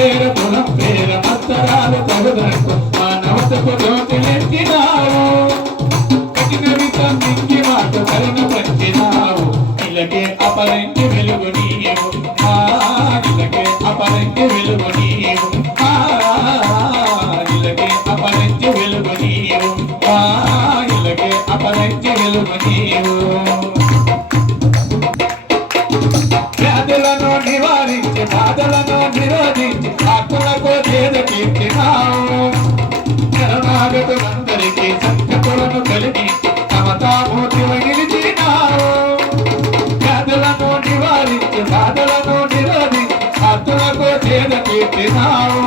పేర కులం పేర మత్తరాలు తగుదనకు మానవతకు జ్యోతిలెత్తినావు కఠిన వితం నింగి మాట కరుణ పంచినావు ఇలాగే అపరంటి వెలుగు నీవు ఇలాగే అపరంటి వెలుగు నీవు ఇలాగే అపరంటి వెలుగు నీవు ఇలాగే అపరంటి వెలుగు నీవు వ్యాధులను నివారించి బాధలను నిరోధించి ఆత్మలకు చేద కీర్తినావు శరణాగతులందరికీ సంఖ్యకులను కలిగించి సమతామూర్తి నిలిచినావు వ్యాధులను నివారించి బాధలను నిరోధించి ఆత్మలకు చేద కీర్తినావు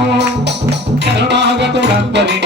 శరణాగతులందరికీ